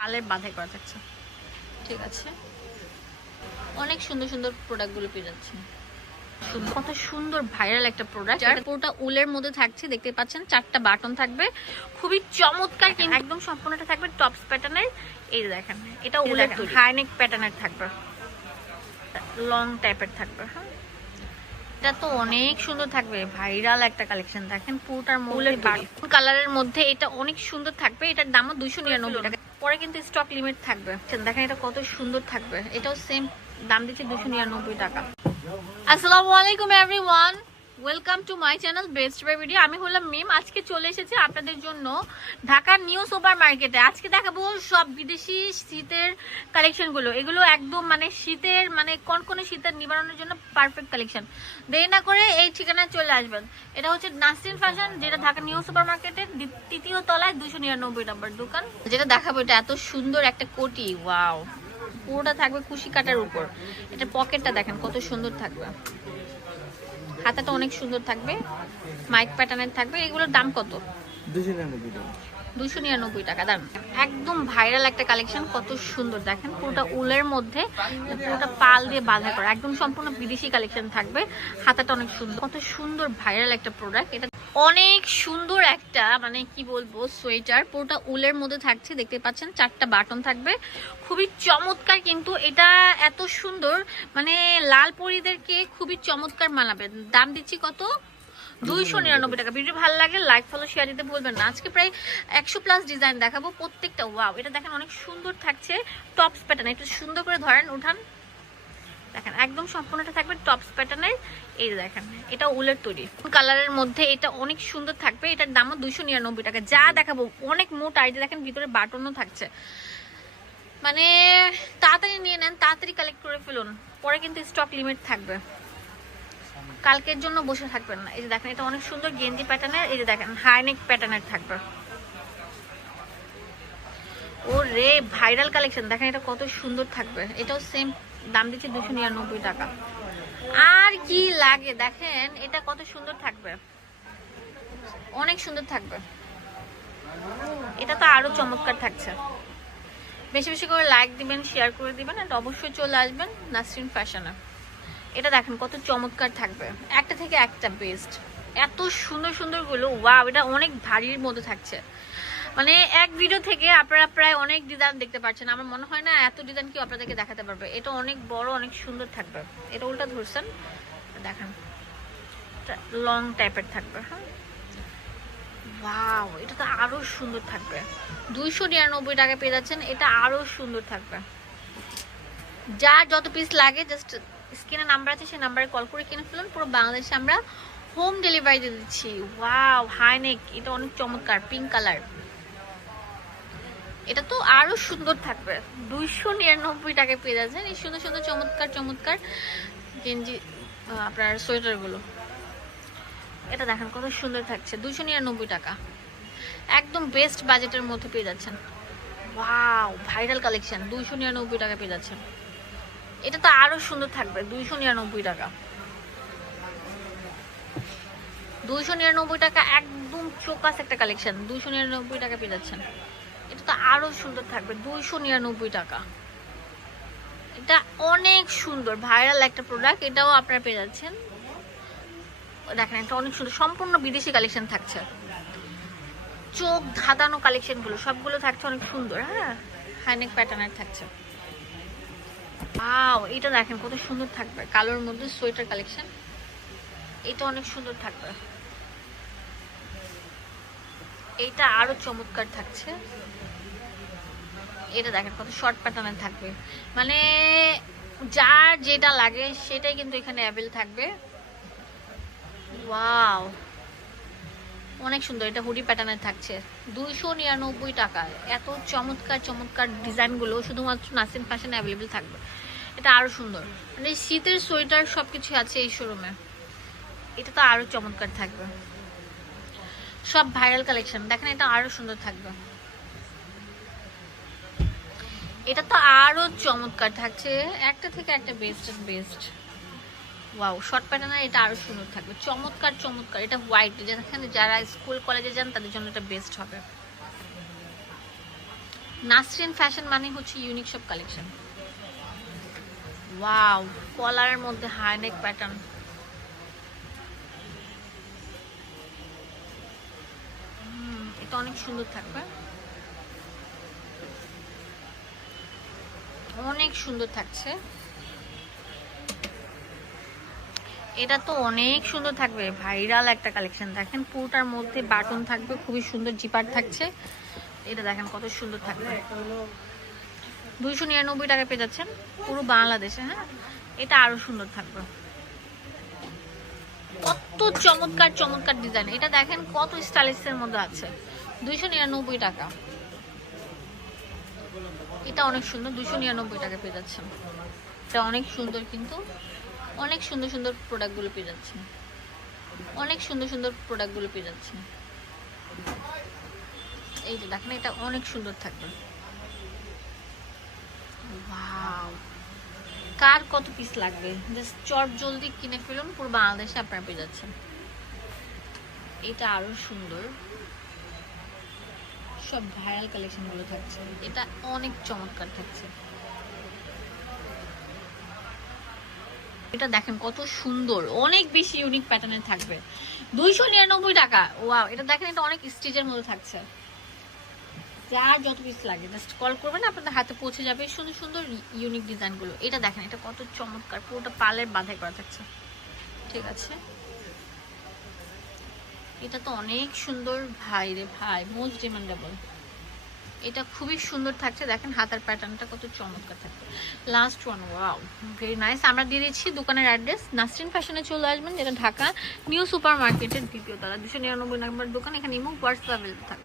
পালের বাঁধাই করা থাকছে। ঠিক আছে, অনেক সুন্দর সুন্দর প্রোডাক্টগুলো পেয়ে যাচ্ছেন। কত সুন্দর ভাইরাল একটা প্রোডাক্ট, পুরোটা উলের মধ্যে থাকছে, দেখতে পাচ্ছেন 4টা বাটন থাকবে, খুবই চমৎকার, কিন্তু একদম সম্পূর্ণটা থাকবে টপস প্যাটার্নের। এই দেখেন, এটা উলের হাইনেক প্যাটার্নের থাকবে, লং টাইপের থাকবে। হ্যাঁ, এটা তো অনেক সুন্দর থাকবে, ভাইরাল একটা কালেকশন। দেখেন পুরোটার মধ্যে কালারের মধ্যে এটা অনেক সুন্দর থাকবে। এটার দামও 299 টাকা। পরে কিন্তু স্টক লিমিট থাকবে। দেখেন এটা কত সুন্দর থাকবে, এটাও সেম দাম দিচ্ছে 299 টাকা। আসসালামু আলাইকুম everyone, welcome to my channel Best Buy Video. আমি হলাম মিম। আজকে চলে এসেছি আপনাদের জন্য ঢাকার নিউ সুপার মার্কেটে। আজকে দেখাবো সব বিদেশি শীতের কালেকশনগুলো। এগুলো একদম মানে শীতের মানে কনকনে শীতের নিবারণের জন্য পারফেক্ট কালেকশন। দেরি না করে এই ঠিকানায় চলে আসবেন। এটা হচ্ছে নাসরিন ফ্যাশন, যেটা ঢাকা নিউ সুপার মার্কেটের 3য় তলায় 299 নম্বর দোকান। যেটা দেখাবো এটা এত সুন্দর একটা কোটি, ওয়াও, পুরোটা থাকবে কুশি কাটার উপর। এটা পকেটটা দেখেন কত সুন্দর থাকবে, হাতাটা অনেক সুন্দর থাকবে, মাইক প্যাটার্নের থাকবে। এগুলোর দাম কত? 299 টাকা। দাম একদম ভাইরাল একটা কালেকশন, কত সুন্দর দেখেন, পুরোটা উলের মধ্যে, পুরোটা পাল দিয়ে বাঁধা করা, একদম সম্পূর্ণ বিদেশি কালেকশন থাকবে। হাতাটা অনেক সুন্দর, কত সুন্দর ভাইরাল একটা প্রোডাক্ট। এটা অনেক সুন্দর একটা মানে কি বলবো সোয়েটার, পুরোটা উলের মধ্যে থাকছে, দেখতে পাচ্ছেন 4টা বাটন থাকবে, খুবই চমৎকার। কিন্তু এটা এত সুন্দর মানে লাল পরীদেরকে খুবই চমৎকার মানাবে। দাম দিচ্ছি কত? 299 টাকা। ভিডিও ভালো লাগে লাইক ফলো শেয়ার দিতে ভুলবেন না। আজকে প্রায় 100+ ডিজাইন দেখাবো, প্রত্যেকটা ওয়াও। এটা দেখেন অনেক সুন্দর থাকছে, টপস প্যাটার্ন। একটু সুন্দর করে ধরেন, উঠান, দেখেন একদম সম্পূর্ণটা থাকবে টপস প্যাটার্নের। এই দেখেন এটা উলের তৈরি কালারের মধ্যে, এটা অনেক সুন্দর থাকবে। এটার দামও 299 টাকা। যা দেখাবো অনেক মোটা, এই যে দেখেন ভিতরে বাটনও থাকছে। মানে তাড়াতাড়ি নিয়ে নেন, তাড়াতাড়ি কালেক্ট করে ফেলুন, পরে কিন্তু স্টক লিমিট থাকবে, কালকের জন্য বসে থাকবেন না। এই যে দেখেন এটা অনেক সুন্দর গেঞ্জি প্যাটার্নের। এই যে দেখেন হাইনেক প্যাটার্নের থাকবে। ও রে, ভাইরাল কালেকশন। দেখেন এটা কত সুন্দর থাকবে, এটাও সেম দাম দিচ্ছে 299 টাকা। আর কি লাগে দেখেন, এটা কত সুন্দর থাকবে, অনেক সুন্দর থাকবে। এটা তো আরো চমৎকার থাকছে। বেশি বেশি করে লাইক দিবেন, শেয়ার করে দিবেন, আর অবশ্যই চলে আসবেন নাসরিন ফ্যাশনে। এটা দেখেন কত চমৎকার থাকবে, একটা থেকে একটা বেস্ট, এত সুন্দর সুন্দর গুলো, ওয়াও। এটা অনেক ভারীর মধ্যে থাকছে, মানে এক ভিডিও থেকে আপনারা প্রায় অনেক ডিজাইন দেখতে পাচ্ছেন। আমার মনে হয় না এত ডিজাইন কি আপনাদেরকে দেখাতে পারবে। এটা অনেক বড়, অনেক সুন্দর থাকবে। এটা উল্টা ধরছেন, দেখেন লং টাইপের থাকবে। হ্যাঁ, ওয়াও, এটা তো আরো সুন্দর থাকবে। 299 টাকা পেয়ে যাচ্ছেন, এটা আরো সুন্দর থাকবে। যার যত পিস লাগে জাস্ট স্ক্রিনে নাম্বার আছে, সেই নাম্বারে কল করে কিনে ফেলুন। পুরো বাংলাদেশে আমরা হোম ডেলিভারি দিয়ে দিচ্ছি। ওয়াও, হাইনেক, এটা অনেক চমৎকার, পিঙ্ক কালার। এটা তো আরো সুন্দর থাকবে, 299 টাকায় পেয়ে যাচ্ছেন এই সুন্দর সুন্দর চমৎকার চমৎকার গেঞ্জি, আপনার সোয়েটার গুলো। এটা দেখেন কত সুন্দর থাকছে, 299 টাকা, একদম বেস্ট বাজেটের মধ্যে পেয়ে যাচ্ছেন। ওয়াও, ভাইরাল কালেকশন, 299 টাকা পেয়ে যাচ্ছেন। এটা তো আরো সুন্দর থাকবে, 299 টাকা। 299 টাকা, একদম চোকাস একটা কালেকশন, 299 টাকা পেয়ে যাচ্ছেন। এটা তো আরো সুন্দর থাকবে, 299 টাকা। এটা অনেক সুন্দর ভাইরাল একটা প্রোডাক্ট, এটাও আপনারা পেয়ে যাচ্ছেন। দেখেন এটা অনেক সুন্দর, সম্পূর্ণ বিদেশি কালেকশন থাকছে, চোখ ধাঁধানো কালেকশন গুলো সবগুলো থাকছে অনেক সুন্দর। হ্যাঁ, হাইনেক প্যাটার্নের থাকছে। ওয়াও, এটা দেখেন কত সুন্দর থাকবে, কালোর মধ্যে সোয়েটার কালেকশন। এটা অনেক সুন্দর থাকবে, এইটা আরো চমৎকার থাকছে। এটা দেখেন কত শর্ট প্যাটার্নের থাকবে, মানে যার যেটা লাগে সেটাই কিন্তু এখানে অ্যাভেল থাকবে। ওয়াও, অনেক সুন্দর। এটা হুডি প্যাটার্নের থাকছে, 299 টাকায়। এত চমৎকার চমৎকার ডিজাইনগুলো শুধুমাত্র নাসরিন ফ্যাশনে অ্যাভেলেবেল থাকবে। এটা আরো সুন্দর, মানে শীতের সোয়েটার সবকিছু আছে এই শোরুমে। এটা তো আরো চমৎকার থাকবে, সব ভাইরাল কালেকশন। দেখেন এটা আরো সুন্দর থাকবে, এটা তো আরো চমৎকার থাকছে, একটা থেকে একটা বেস্ট বেস্ট। ওয়াও, শর্ট প্যাটার্নের এটা আরো সুন্দর থাকবে, চমৎকার চমৎকার। এটা হোয়াইট, যেখানে যারা স্কুল কলেজে যান তাদের জন্য এটা বেস্ট হবে। নাসরিন ফ্যাশন মানে হচ্ছে ইউনিক সব কালেকশন। ওয়াও, কলারের মধ্যে হাই নেক প্যাটার্ন। এটা অনেক সুন্দর থাকবে, অনেক সুন্দর থাকছে। এটা তো অনেক সুন্দর থাকবে, ভাইরাল একটা কালেকশন। দেখেন পুরোটার মধ্যে বাটন থাকবে, খুবই সুন্দর জিপার থাকছে। এটা দেখেন কত সুন্দর থাকবে, 299 টাকা পেয়ে যাচ্ছেন পুরো বাংলাদেশে। হ্যাঁ, এটা আরো সুন্দর থাকবে, কত চমৎকার চমৎকার ডিজাইন। এটা দেখেন কত স্টাইলিশের মধ্যে আছে, 299 টাকা। এটা অনেক সুন্দর, 299 টাকা পেয়ে যাচ্ছেন। এটা অনেক সুন্দর, কিন্তু অনেক সুন্দর সুন্দর প্রোডাক্টগুলো পেয়ে যাচ্ছেন, অনেক সুন্দর সুন্দর প্রোডাক্টগুলো পেয়ে যাচ্ছেন। এই যে দেখেন, এটা অনেক সুন্দর থাকবে। ওয়াও, কার কত পিস লাগবে জাস্ট চট জলদি কিনে ফেলুন, পুরো বাংলাদেশে আপনারা পেয়ে যাচ্ছেন। এটা আরো সুন্দর, সব ভাইরাল কালেকশন গুলো থাকছে। এটা অনেক চমৎকার থাকছে। এটা দেখেন কত সুন্দর, অনেক বেশি ইউনিক প্যাটার্নের থাকবে, 299 টাকা। ওয়াও, এটা দেখেন, এটা অনেক স্টিচের মধ্যে থাকছে। যার যত পিস লাগে জাস্ট কল করবেন, আপনাদের হাতে পৌঁছে যাবে সুন্দর সুন্দর ইউনিক ডিজাইন গুলো। এটা দেখেন, এটা কত চমৎকার, পুরোটা পালের বাঁধাই করা থাকছে। ঠিক আছে, এটা তো অনেক সুন্দর ভাই রে ভাই, মোস্ট ডিমান্ডেবল। এটা খুবই সুন্দর থাকছে, দেখেন হাতার প্যাটার্নটা কত চমৎকার থাকবে। Last one, wow very nice. আমরা দিয়ে দিচ্ছি দোকানের অ্যাড্রেস, নাসরিন ফ্যাশনে চলে আসবেন, যেটা ঢাকা নিউ সুপার মার্কেটের দ্বিতীয় তলা, 299 নম্বর দোকান। এখানে ইমো হোয়াটসঅ্যাপ অ্যাভেলেবল থাকে।